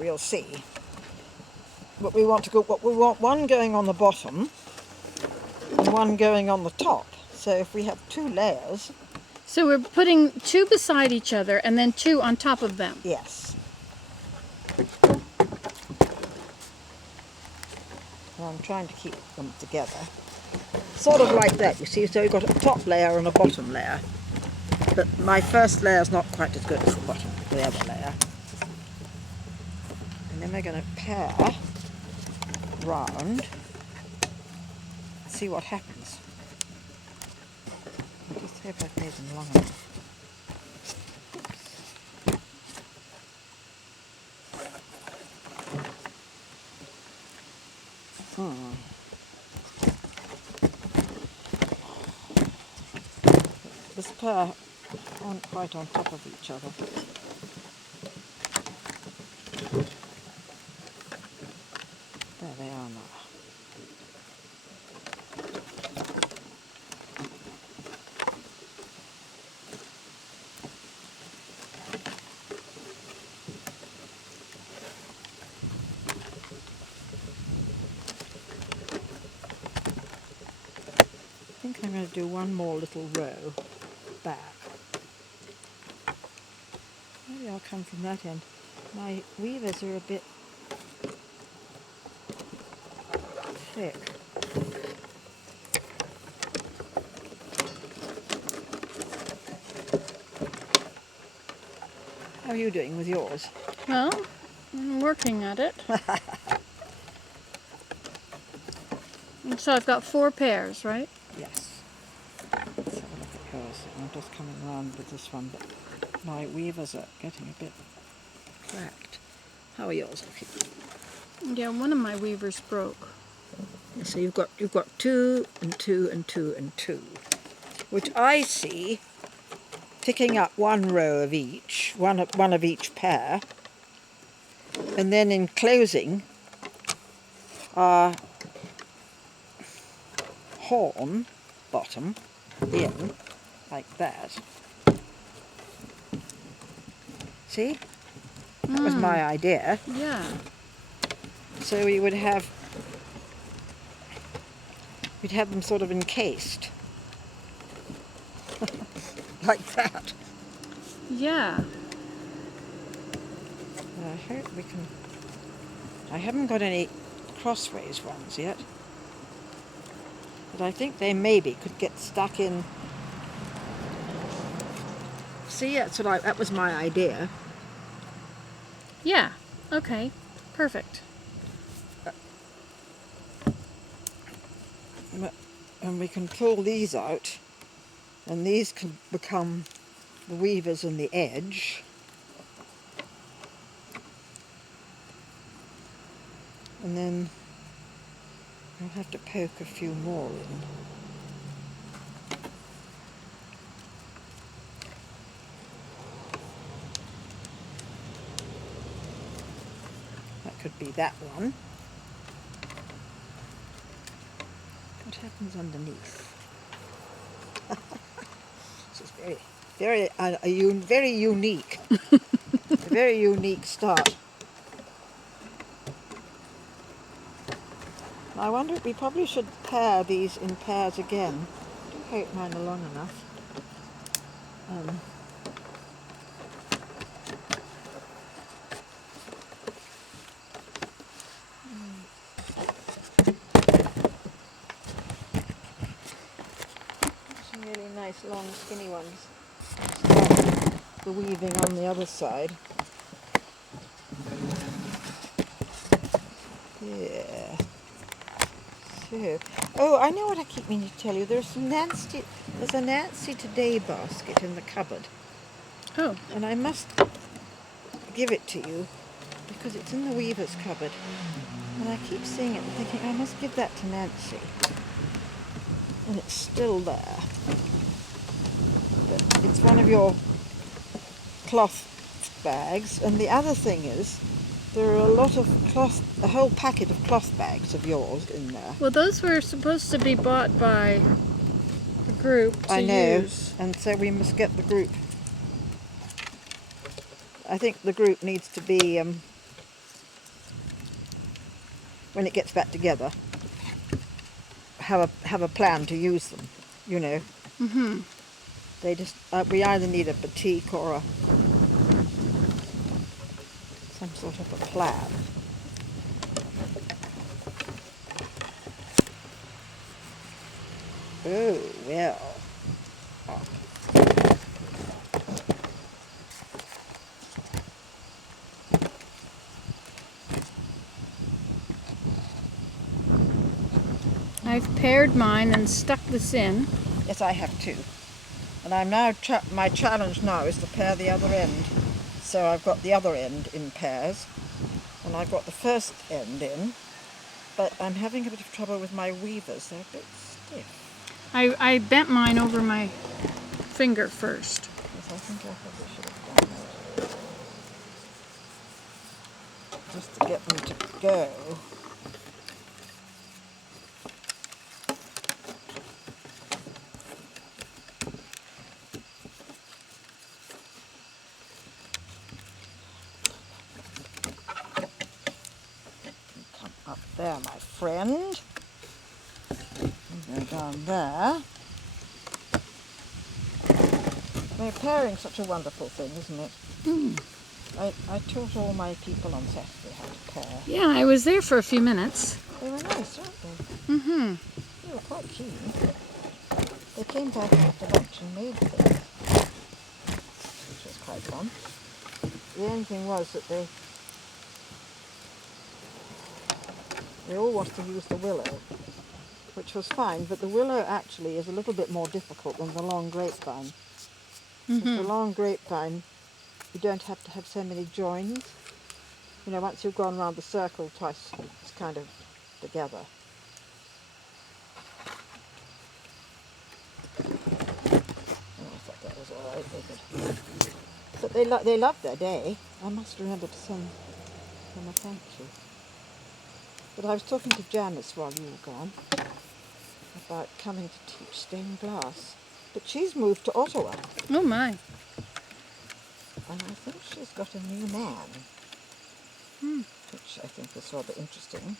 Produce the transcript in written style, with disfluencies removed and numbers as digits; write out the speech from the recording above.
we'll see. But we want one going on the bottom and one going on the top. So if we have 2 layers. So we're putting 2 beside each other and then 2 on top of them. Yes. And I'm trying to keep them together. Sort of like that, you see. So we've got a top layer and a bottom layer. But my first layer is not quite as good as the other layer. And then we're going to pair round. See what happens. I just hope I've made them long enough. This pair aren't quite on top of each other. There they are now. I think I'm going to do one more little row back. Maybe I'll come from that end. My weavers are a bit thick. How are you doing with yours? Well, I'm working at it. And so I've got 4 pairs, right? Yes. Let's have a look at yours. I'm just coming around with this one, but my weavers are getting a bit cracked. How are yours looking? Yeah, one of my weavers broke. So you've got 2 and 2 and 2 and 2, which I see picking up 1 row of each, one of each pair, and then enclosing our horn bottom in like that. See? That was my idea. Yeah. So we'd have them sort of encased. Like that. Yeah. I hope we can. I haven't got any crossways ones yet, but I think they maybe could get stuck in. See, that was my idea. Yeah. Okay. Perfect. And we can pull these out, and these can become the weavers on the edge. And then I'll have to poke a few more in. That could be that one. What happens underneath? This is very unique. A very unique start. I wonder if we probably should pair these in pairs again. I hope mine are long enough. Some really nice long skinny ones. The weaving on the other side. Yeah. So, oh, I know what I keep meaning to tell you. There's a Nancy Today basket in the cupboard. Oh. And I must give it to you because it's in the weaver's cupboard. And I keep seeing it and thinking I must give that to Nancy. And it's still there. But it's one of your cloth bags. And the other thing is, there are a lot of a whole packet of cloth bags of yours in there. Well, those were supposed to be bought by the group to I know, use. and so we must get the group. I think the group needs to be when it gets back together, have a plan to use them, you know. Mm-hmm. They just, we either need a batik or some sort of a plan. Oh, well. Oh. I've paired mine and stuck this in. Yes, I have too. And I'm now, my challenge now is to pair the other end. So I've got the other end in pairs, and I've got the first end in, but I'm having a bit of trouble with my weavers. They're a bit stiff. I bent mine over my finger first. Yes, I think I probably should have done that. Just to get them to go. Come up there, my friend. And go down there. Well, pairing such a wonderful thing, isn't it? Mm. I taught all my people on Saturday how to pair. Yeah, I was there for a few minutes. They were nice, weren't they? Mm-hmm. They were quite keen. They came back after lunch and made things, which was quite fun. The only thing was that they all wanted to use the willow, which was fine, but the willow actually is a little bit more difficult than the long grapevine. With the long grapevine, you don't have to have so many joins. You know, once you've gone round the circle twice, it's kind of together. Oh, I thought that was all right. They could. But they loved their day. I must remember to send them a thank you. But I was talking to Janice while you were gone about coming to teach stained glass. But she's moved to Ottawa. Oh my. And I think she's got a new man, which I think is rather interesting.